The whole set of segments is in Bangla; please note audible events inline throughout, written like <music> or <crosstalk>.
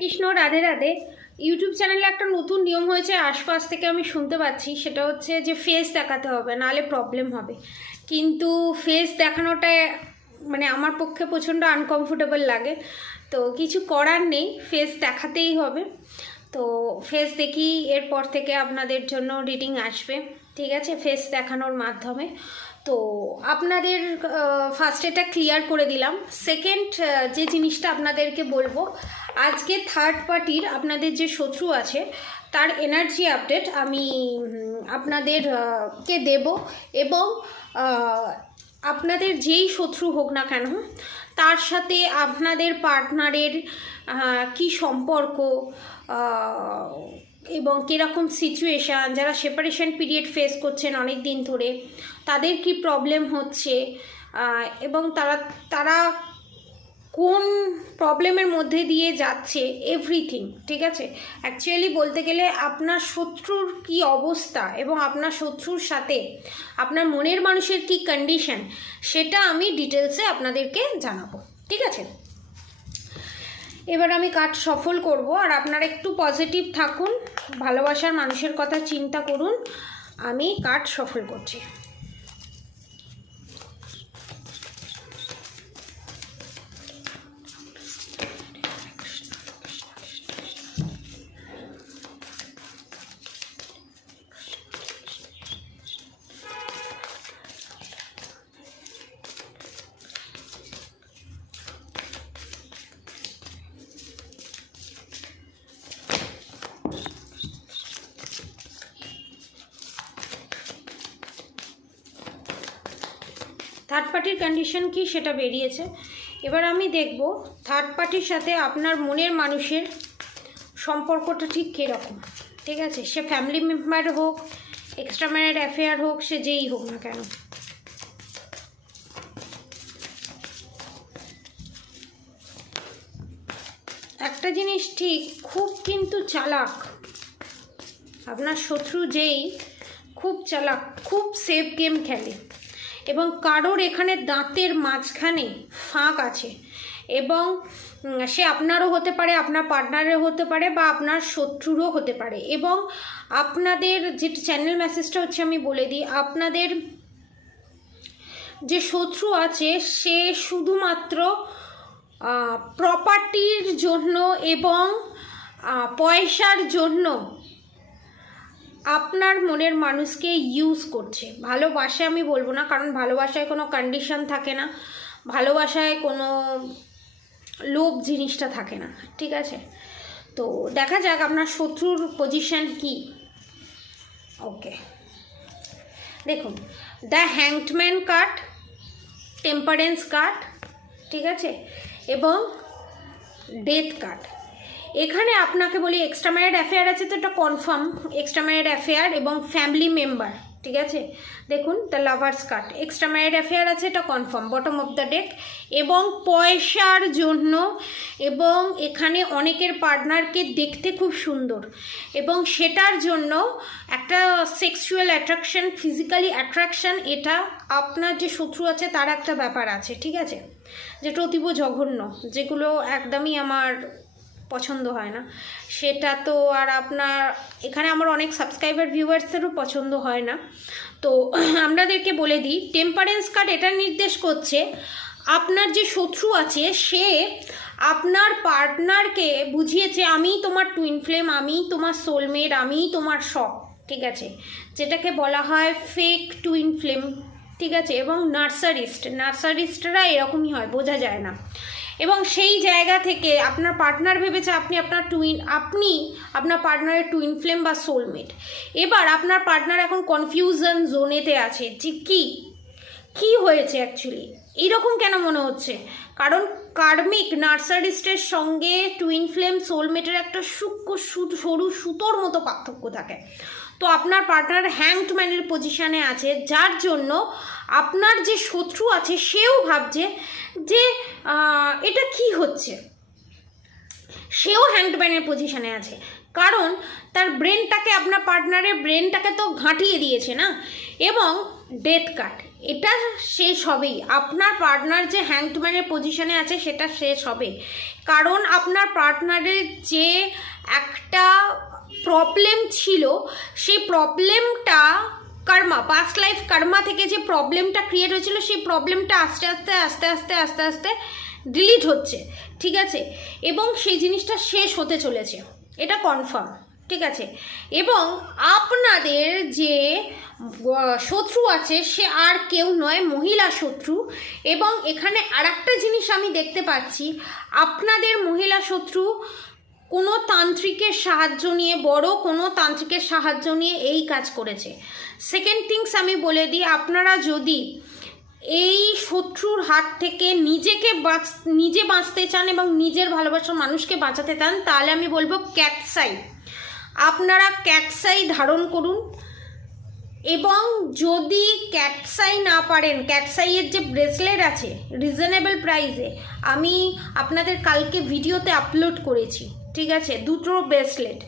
কৃষ্ণ রাধে রাধে। ইউটিউব চ্যানেলে একটা নতুন নিয়ম হয়েছে, আশপাশ থেকে আমি শুনতে পাচ্ছি। সেটা হচ্ছে যে ফেস দেখাতে হবে, নাহলে প্রবলেম হবে। কিন্তু ফেস দেখানোটা মানে আমার পক্ষে প্রচণ্ড আনকমফোর্টেবল লাগে। তো কিছু করার নেই ফেস দেখাতেই হবে। তো ফেস দেখি, এরপর থেকে আপনাদের জন্য রিডিং আসবে। ঠিক আছে? ফেস দেখানোর মাধ্যমে। তো আপনাদের ফার্স্ট এটা ক্লিয়ার করে দিলাম। সেকেন্ড যে জিনিসটা আপনাদেরকে বলব আজকে থার্ড পার্টির আপনাদের যে শত্রু আছে, তার এনার্জি আপডেট আমি আপনাদের কে দেব এবং আপনাদের যেই শত্রু হোক না কেন, তার সাথে আপনাদের পার্টনারের কি সম্পর্ক এবং কীরকম সিচুয়েশান যারা সেপারেশন পিরিয়ড ফেস করছেন অনেক দিন ধরে, তাদের কি প্রবলেম হচ্ছে এবং তারা তারা কোন প্রবলেমের মধ্যে দিয়ে যাচ্ছে এভরিথিং ঠিক আছে? অ্যাকচুয়ালি বলতে গেলে আপনার শত্রুর কি অবস্থা এবং আপনার শত্রুর সাথে আপনার মনের মানুষের কি কন্ডিশন সেটা আমি ডিটেলসে আপনাদেরকে জানাব, ঠিক আছে? এবার আমি কাজ সফল করব, আর আপনারা একটু পজিটিভ থাকুন, ভালোবাসার মানুষের কথা চিন্তা করুন, আমি কাজ সফল করছি। থার্ড পার্টির কন্ডিশন কি সেটা বেরিয়েছে। এবার আমি দেখব থার্ড পার্টির সাথে আপনার মনের মানুষের সম্পর্কটা ঠিক কীরকম। ঠিক আছে? সে ফ্যামিলি মেম্বার হোক এক্সট্রা ম্যারেড অ্যাফেয়ার হোক, সে যেই হোক না কেন। একটা জিনিস ঠিক, খুব কিন্তু চালাক। আপনার শত্রু যেই, খুব চালাক, খুব সেফ গেম খেলে। এবং কারোর এখানে দাঁতের মাঝখানে ফাঁক আছে এবং সে আপনারও হতে পারে, আপনার পার্টনারের হতে পারে বা আপনার শত্রুরও হতে পারে। এবং আপনাদের যে চ্যানেল মেসেজটা হচ্ছে আমি বলে দিই, আপনাদের যে শত্রু আছে, সে শুধুমাত্র প্রপার্টির জন্য এবং পয়সার জন্য আপনার মনের মানুষকে ইউজ করছে। ভালোবাসা আমি বলব না, কারণ ভালোবাসায় কোনো কন্ডিশন থাকে না। ভালোবাসায় কোনো লোভ জিনিসটা থাকে না, ঠিক আছে? তো দেখা যাক আপনার শত্রুর পজিশন কি। ওকে দেখুন the hanged man card temperance card ঠিক আছে? এবং ডেথ কার্ড এখানে আপনাকে বলি এক্সট্রা ম্যারেড অ্যাফেয়ার আছে, তো এটা কনফার্ম এক্সট্রা ম্যারেড অ্যাফেয়ার এবং ফ্যামিলি মেম্বার ঠিক আছে? দেখুন the lovers card extra married affair আছে, এটা confirm bottom of the deck এবং পয়সার জন্য, এবং এখানে অনেকের পার্টনারকে দেখতে খুব সুন্দর। এবং সেটার জন্য একটা সেক্সুয়াল অ্যাট্রাকশন ফিজিক্যালি অ্যাট্রাকশন এটা আপনার যে শত্রু আছে, তার একটা ব্যাপার আছে, ঠিক আছে? যেটা অতীব জঘন্য, যেগুলো একদমই আমার পছন্দ হয় না। সেটা তো আর আপনার, এখানে আমার অনেক সাবস্ক্রাইবার ভিউয়ার্সেরও পছন্দ হয় না। তো <clears throat> আপনাদেরকে বলে দিই টেম্পারেন্স কার্ড এটা নির্দেশ করছে, আপনার যে শত্রু আছে, সে আপনার পার্টনারকে বুঝিয়েছে, আমি তোমার টুইন ফ্লেম আমি তোমার সোলমেট আমি তোমার শখ ঠিক আছে? যেটাকে বলা হয় ফেক টুইন ফ্লেম ঠিক আছে? এবং নার্সারিস্ট, নার্সারিস্টরা এরকমই হয়, বোঝা যায় না। এবং সেই জায়গা থেকে আপনার পার্টনার ভেবেছে আপনি আপনার টুইন আপনি আপনার পার্টনারের টুইন ফ্লেম বা সোলমেট এবার আপনার পার্টনার এখন কনফিউশন জোনেতে আছে যে কী? কি হয়েছে অ্যাকচুয়ালি এইরকম কেন মনে হচ্ছে? কারণ কার্মিক নার্সারিস্টের সঙ্গে টুইন ফ্লেম সোলমেটের একটা সূক্ষ্ম সরু সুতোর মতো পার্থক্য থাকে। তো আপনার পার্টনার হ্যাংড ম্যানের পজিশানে আছে, যার জন্য আপনার যে শত্রু আছে সেও ভাবছে যে এটা কি হচ্ছে? সেও হ্যান্ডম্যানের পজিশানে আছে। কারণ তার ব্রেনটাকে আপনার পার্টনারের ব্রেনটাকে তো ঘাঁটিয়ে দিয়েছে না? এবং ডেথ কার্ড এটা শেষ হবেই। আপনার পার্টনার যে হ্যাংডম্যানের পজিশনে আছে, সেটা শেষ হবে। কারণ আপনার পার্টনারের যে একটা প্রবলেম ছিল, সেই প্রবলেমটা পাস্ট লাইফ কর্মা থেকে যে প্রবলেমটা ক্রিয়েট হয়েছিল সেই প্রবলেমটা আস্তে আস্তে আস্তে আস্তে আস্তে আস্তে ডিলিট হচ্ছে ঠিক আছে এবং সেই জিনিসটা শেষ হতে চলেছে এটা কনফার্ম ঠিক আছে এবং আপনাদের যে শত্রু আছে সে আর কেউ নয় মহিলা শত্রু এবং এখানে আর জিনিস আমি দেখতে পাচ্ছি আপনাদের মহিলা শত্রু কোনো তান্ত্রিকের সাহায্য নিয়ে, বড় কোনো তান্ত্রিকের সাহায্য নিয়ে এই কাজ করেছে। সেকেন্ড থিংস আমি বলে দিই, আপনারা যদি এই শত্রুর হাত থেকে নিজেকে বাঁচ, নিজে বাঁচতে চান এবং নিজের ভালোবাসার মানুষকে বাঁচাতে চান, তাহলে আমি বলব ক্যাটসাই। আপনারা ক্যাটসাই ধারণ করুন এবং যদি ক্যাটসাই না পারেন ক্যাটসাইয়ের যে ব্রেসলেট আছে রিজনেবল প্রাইসে আমি আপনাদের কালকে ভিডিওতে আপলোড করেছি। ঠিক আছে? দুটো ব্রেসলেট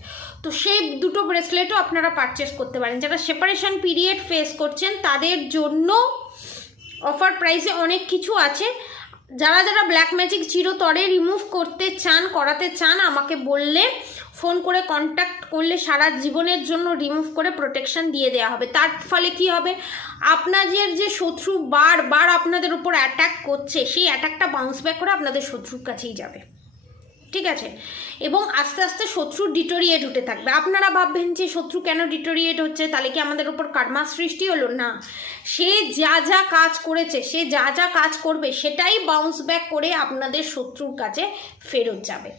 তো সেই দুটো ব্রেসলেটও আপনারা পারচেস করতে পারেন। যারা সেপারেশন পিরিয়ড ফেস করছেন, তাদের জন্য অফার প্রাইসে অনেক কিছু আছে। যারা যারা ব্ল্যাক ম্যাজিক চিরতরে রিমুভ করতে চান, করাতে চান, আমাকে বললে ফোন করে কন্ট্যাক্ট করলে সারা জীবনের জন্য রিমুভ করে প্রোটেকশন দিয়ে দেওয়া হবে। তার ফলে কি হবে? আপনাদের যে শত্রু বারবার আপনাদের উপর অ্যাটাক করছে, সেই অ্যাটাকটা বাউন্স ব্যাক করে আপনাদের শত্রুর কাছেই যাবে। ঠিক আছে? এবং আস্তে আস্তে শত্রু ডিটোরিয়েট হতে থাকবে। আপনারা ভাববেন যে শত্রু কেন ডিটোরিয়েট হচ্ছে? তাহলে কি আমাদের উপর কার্মা সৃষ্টি হলো? না। সে যা যা কাজ করেছে, সে যা যা কাজ করবে, সেটাই বাউন্স ব্যাক করে আপনাদের শত্রুর কাছে ফেরত যাবে।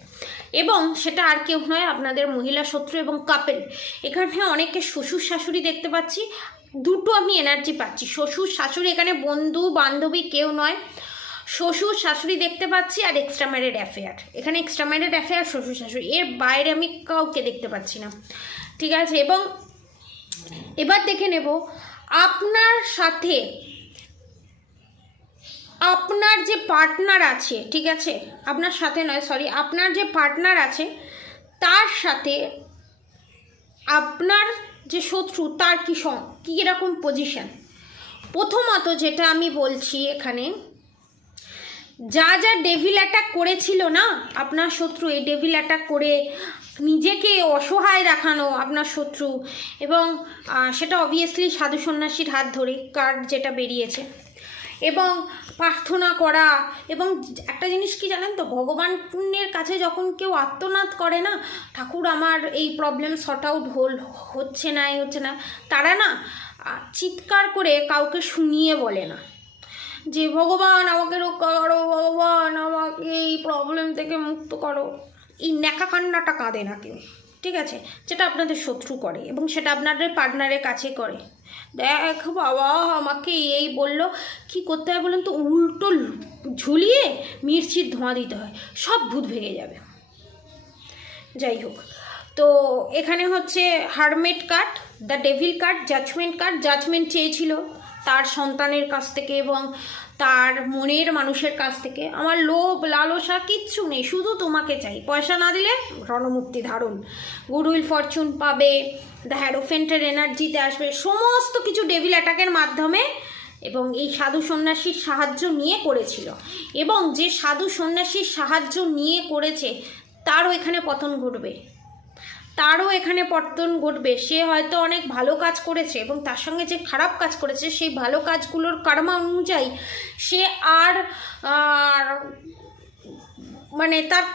এবং সেটা আর কেউ নয়, আপনাদের মহিলা শত্রু এবং কাপেল এখানে অনেকে শ্বশুর শাশুড়ি দেখতে পাচ্ছি। দুটো আমি এনার্জি পাচ্ছি। শ্বশুর শাশুড়ি এখানে বন্ধু বান্ধবী কেউ নয়। শ্বশুর শাশুড়ি দেখতে পাচ্ছি আর এক্সট্রা ম্যারেড অ্যাফেয়ার এখানে এক্সট্রা ম্যারেড অ্যাফেয়ার শ্বশুর শাশুড়ি। এর বাইরে আমি কাউকে দেখতে পাচ্ছি না। ঠিক আছে? এবং এবার দেখে নেব আপনার সাথে আপনার যে পার্টনার আছে, ঠিক আছে? আপনার সাথে নয় সরি আপনার যে পার্টনার আছে, তার সাথে আপনার যে শত্রু, তার কী কী রকম পজিশন প্রথমত যেটা আমি বলছি এখানে যা যা ডেভিল অ্যাটাক করেছিল না, আপনার শত্রু, এই ডেভিল অ্যাটাক করে নিজেকে অসহায় দেখানো আপনার শত্রু এবং সেটা অবভিয়াসলি সাধু সন্ন্যাসীর হাত ধরে কার্ড যেটা বেরিয়েছে। এবং প্রার্থনা করা, এবং একটা জিনিস কি জানেন তো ভগবানের কাছে যখন কেউ আত্মনাদ করে না, ঠাকুর আমার এই প্রবলেম সর্ট আউট হোল, হচ্ছে না, এই হচ্ছে না, তারা না চিৎকার করে কাউকে শুনিয়ে বলে না। যে ভগবান আমাকে রক্ষা করো, ভগবান আমাকে এই প্রবলেম থেকে মুক্ত করো। এই ন্যাকা কান্নাটা কাঁদে না কেউ, ঠিক আছে? যেটা আপনাদের শত্রু করে এবং সেটা আপনাদের পার্টনারের কাছে করে। দেখ বাবা, আমাকে এই বলল, কি করতে হয় বলুন তো? উল্টো ঝুলিয়ে মির্চির ধোঁয়া দিতে হয়। সব ভূত ভেঙে যাবে। যাই হোক তো এখানে হচ্ছে hermit card, the devil card, judgement card, judgement চেয়েছিল তার সন্তানের কাছ থেকে এবং তার মনের মানুষের কাছ থেকে। আমার লোভ, লালসা কিচ্ছু নেই, শুধু তোমাকে চাই। পয়সা না দিলে রণমুক্তি ধারণ। গুডউইল ফরচুন পাবে, দ্য হ্যারোফেন্টের এনার্জিতে আসবে, সমস্ত কিছু ডেভিল অ্যাটাকের মাধ্যমে এবং এই সাধু সন্ন্যাসীর সাহায্য নিয়ে করেছিল। এবং যে সাধু সন্ন্যাসীর সাহায্য নিয়ে করেছে, তারও এখানে পতন ঘটবে। তারও এখানে পতন ঘটবে। সে হয়তো অনেক ভালো কাজ করেছে এবং তার সঙ্গে যে খারাপ কাজ করেছে, সেই ভালো কাজগুলোর কর্মা অনুযায়ী সে আর আর মানে তার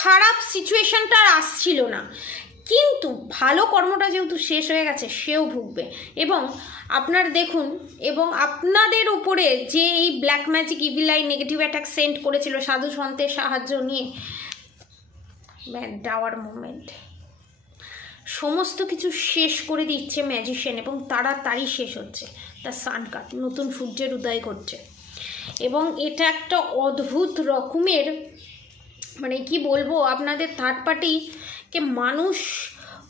খারাপ সিচুয়েশানটা আর আসছিল না। কিন্তু ভালো কর্মটা যেহেতু শেষ হয়ে গেছে, সেও ভুগবে। এবং আপনার দেখুন, এবং আপনাদের উপরে যে এই black magic evil eye negative attack send করেছিল সাধু সন্তের সাহায্য নিয়ে, ম্যান ডাওয়ার মুভমেন্ট সমস্ত কিছু শেষ করে দিচ্ছে ম্যাজিশিয়ান এবং তাড়াতাড়ি শেষ হচ্ছে। তার সান কাট নতুন সূর্যের উদয় ঘটছে। এবং এটা একটা অদ্ভুত রকমের মানে কি বলব, আপনাদের থার্ড পার্টিকে মানুষ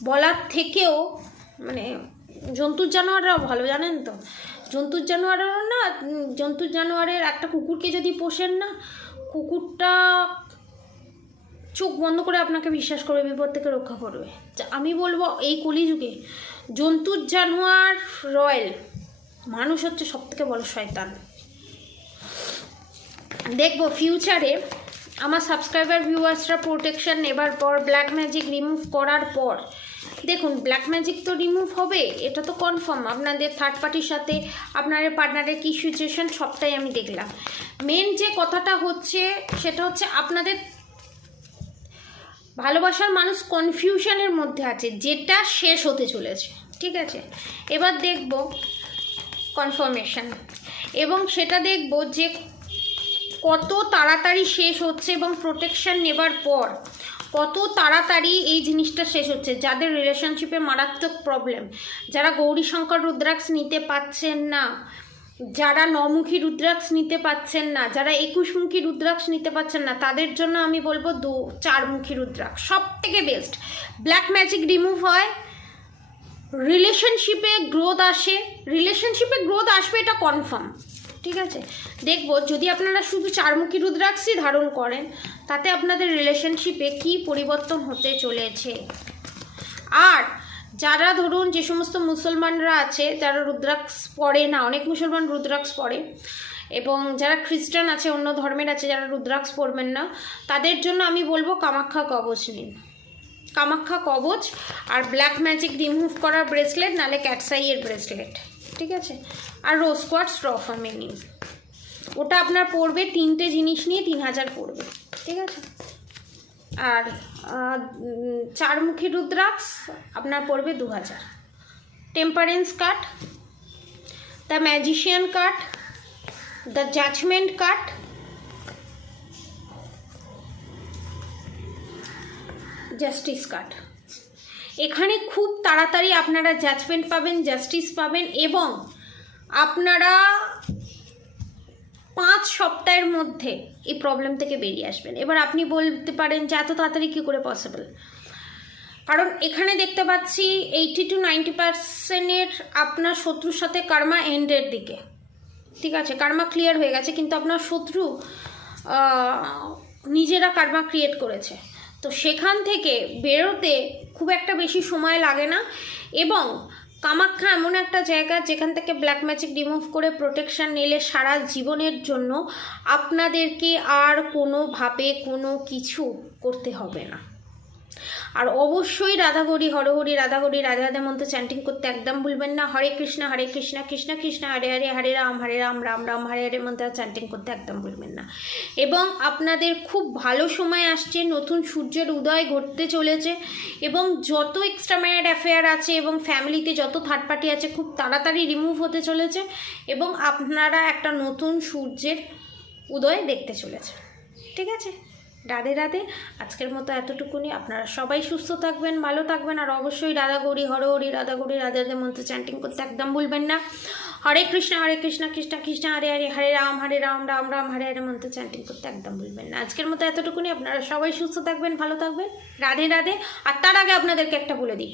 বলার থেকেও মানে জন্তুর জানোয়াররাও ভালো, জানেন তো? জন্তুর জানোয়ারেরও না জন্তুর জানোয়ারের একটা কুকুরকে যদি পোষেন না, কুকুরটা চোখ বন্ধ করে আপনাকে বিশ্বাস করবে, বিপদ থেকে রক্ষা করবে। আমি বলব, এই কলিযুগে জন্তুর জানোয়ার রয়্যাল মানুষ হচ্ছে সব থেকে বড় শয়তান। দেখব ফিউচারে আমার সাবস্ক্রাইবার ভিউয়ার্সরা প্রোটেকশন নেবার পর ব্ল্যাক ম্যাজিক রিমুভ করার পর। দেখুন ব্ল্যাক ম্যাজিক তো রিমুভ হবে, এটা তো কনফার্ম আপনাদের থার্ড পার্টির সাথে, আপনাদের পার্টনারের কী সিচুয়েশান সবটাই আমি দেখলাম। মেন যে কথাটা হচ্ছে, সেটা হচ্ছে আপনাদের ভালোবাসার মানুষ কনফিউশনের মধ্যে আছে, যেটা শেষ হতে চলেছে। ঠিক আছে? এবার দেখব কনফার্মেশন এবং সেটা দেখব যে কত তাড়াতাড়ি শেষ হচ্ছে এবং প্রোটেকশন নেবার পর কত তাড়াতাড়ি এই জিনিসটা শেষ হচ্ছে। যাদের রিলেশনশিপে মারাত্মক প্রবলেম যারা গৌরীশঙ্কর রুদ্রাক্ষ নিতে পাচ্ছেন না যারা নমুখী রুদ্রাক্ষ নিতে পাচ্ছেন না, যারা একুশমুখী রুদ্রাক্ষ নিতে পাচ্ছেন না, তাদের জন্য আমি বলব দু, চারমুখী রুদ্রাক্ষ। সব থেকে বেস্ট ব্ল্যাক ম্যাজিক রিমুভ হয় রিলেশনশিপে গ্রোথ আসে রিলেশনশিপে গ্রোথ আসবে এটা কনফার্ম ঠিক আছে? দেখব, যদি আপনারা শুধু চারমুখী রুদ্রাক্ষই ধারণ করেন, তাতে আপনাদের রিলেশনশিপে কি পরিবর্তন হতে চলেছে? আর যারা ধরুন যে সমস্ত মুসলমানরা আছে, যারা রুদ্রাক্ষ পড়ে, না, অনেক মুসলমান রুদ্রাক্ষ পড়ে, এবং যারা খ্রিস্টান আছে, অন্য ধর্মের আছে, যারা রুদ্রাক্ষ পড়বেন না, তাদের জন্য আমি বলব কামাখ্যা কবচ নিন। কামাখ্যা কবচ আর ব্ল্যাক ম্যাজিক রিমুভ করার ব্রেসলেট, নালে ক্যাটসাইয়ের ব্রেসলেট, ঠিক আছে? আর রোজ কোয়াট স্ট্রফামে নিন। ওটা আপনার পড়বে, তিনটে জিনিস নিয়ে তিন হাজার পড়বে, ঠিক আছে? আর চারমুখী রুদ্রাক্ষ আপনার পড়বে দু হাজার temperance card the magician card the judgement card justice card এখানে খুব তাড়াতাড়ি আপনারা জাজমেন্ট পাবেন, জাস্টিস পাবেন এবং আপনারা পাঁচ সপ্তাহের মধ্যে এই প্রবলেম থেকে বেরিয়ে আসবেন। এবার আপনি বলতে পারেন যে এত তাড়াতাড়ি কী করে পসিবল কারণ এখানে দেখতে পাচ্ছি এইটি টু নাইনটি পার্সেন্টের আপনার শত্রুর সাথে কার্মা এন্ডের দিকে। ঠিক আছে? কার্মা ক্লিয়ার হয়ে গেছে, কিন্তু আপনার শত্রু নিজেরা কার্মা ক্রিয়েট করেছে। তো সেখান থেকে বেরোতে খুব একটা বেশি সময় লাগে না এবং কামাখ্যা এমন একটা জায়গা যেখান থেকে ব্ল্যাক ম্যাজিক রিমুভ করে প্রোটেকশান নিলে সারা জীবনের জন্য আপনাদেরকে আর কোনোভাবে কোনো কিছু করতে হবে না। আর অবশ্যই রাধাগৌরী হরহরি রাধাগৌরী রাধা রাধা মন্ত্র চ্যান্টিং করতে একদম ভুলবেন না। হরে কৃষ্ণ হরে কৃষ্ণ কৃষ্ণ কৃষ্ণ, হরে হরে হরে রাম হরে রাম রাম রাম, হরে হরে মন্ত্র চ্যান্টিং করতে একদম ভুলবেন না। এবং আপনাদের খুব ভালো সময় আসছে, নতুন সূর্যের উদয় ঘটতে চলেছে এবং যত এক্সট্রা ম্যারিড অ্যাফেয়ার আছে এবং ফ্যামিলিতে যত থার্ড পার্টি আছে খুব তাড়াতাড়ি রিমুভ হতে চলেছে এবং আপনারা একটা নতুন সূর্যের উদয় দেখতে চলেছে ঠিক আছে? রাধে রাধে। আজকের মতো এতটুকুনি। আপনারা সবাই সুস্থ থাকবেন, ভালো থাকবেন, আর অবশ্যই রাধা গৌরী, হর হরি, রাধা গৌরী, রাধা রাধে মন্ত্র চ্যান্টিং করতে একদম ভুলবেন না। হরে কৃষ্ণ হরে কৃষ্ণ কৃষ্ণ কৃষ্ণ, হরে হরে হরে রাম হরে রাম রাম রাম, হরে হরে মন্ত্র চ্যান্টিং করতে একদম ভুলবেন না। আজকের মতো এতটুকুনি। আপনারা সবাই সুস্থ থাকবেন, ভালো থাকবেন। রাধে রাধে। আর তার আগে আপনাদেরকে একটা বলে দিই।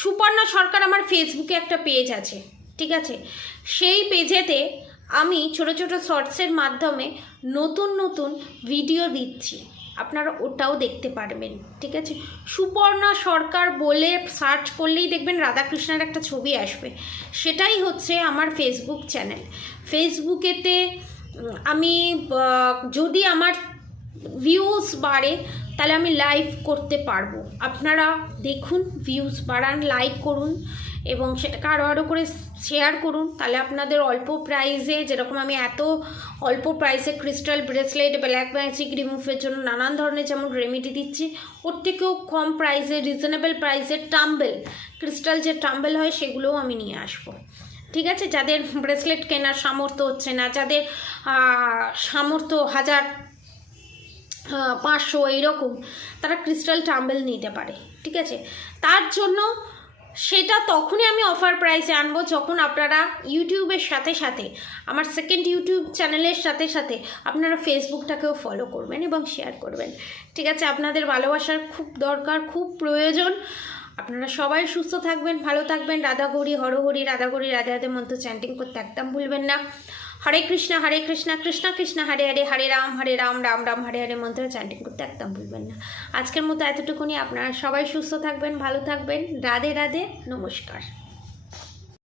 সুপর্ণা সরকার আমার ফেসবুকে একটা পেজ আছে, ঠিক আছে? সেই পেজেতে আমি ছোট ছোট শর্টসের মাধ্যমে নতুন নতুন ভিডিও দিচ্ছি। আপনারা ওটাও দেখতে পারবেন, ঠিক আছে? সুপর্ণা সরকার বলে সার্চ করলেই দেখবেন রাধাকৃষ্ণের একটা ছবি আসবে। সেটাই হচ্ছে আমার ফেসবুক চ্যানেল ফেসবুকেতে আমি যদি আমার ভিউজ বাড়ে, তাহলে আমি লাইভ করতে পারব। আপনারা দেখুন ভিউজ বাড়ান লাইক করুন। এবং সেটাকে আরও আরও করে শেয়ার করুন। তাহলে আপনাদের অল্প প্রাইসে যেরকম আমি এত অল্প প্রাইসে ক্রিস্টাল ব্রেসলেট ব্ল্যাক ম্যাজিক রিমুভের জন্য নানান ধরনের যেমন রেমেডি দিচ্ছি, ওর থেকেও কম প্রাইসে রিজনেবল প্রাইসে টাম্বেল ক্রিস্টাল যে টাম্বেল হয়, সেগুলোও আমি নিয়ে আসব। ঠিক আছে? যাদের ব্রেসলেট কেনার সামর্থ্য হচ্ছে না, যাদের সামর্থ্য হাজার পাঁচশো এইরকম, তারা ক্রিস্টাল টাম্বেল নিতে পারে। ঠিক আছে? তার জন্য সেটা তখনই আমি অফার প্রাইসে আনব যখন আপনারা ইউটিউবের সাথে সাথে, আমার সেকেন্ড ইউটিউব চ্যানেলের সাথে সাথে আপনারা ফেসবুকটাকেও ফলো করবেন এবং শেয়ার করবেন। ঠিক আছে, আপনাদের ভালোবাসার খুব দরকার, খুব প্রয়োজন। আপনারা সবাই সুস্থ থাকবেন, ভালো থাকবেন। রাধাগৌরী হরহরি রাধাগৌরী রাধা রাধে মন্ত্র চ্যান্টিং করতে একদম ভুলবেন না। হরে কৃষ্ণ হরে কৃষ্ণ কৃষ্ণ কৃষ্ণ, হরে হরে হরে রাম হরে রাম রাম রাম, হরে হরে মন্ত্র চ্যান্টিং করতে একদম ভুলবেন না। আজকের মতো এতটুকুনি। আপনারা সবাই সুস্থ থাকবেন, ভালো থাকবেন। রাধে রাধে, নমস্কার।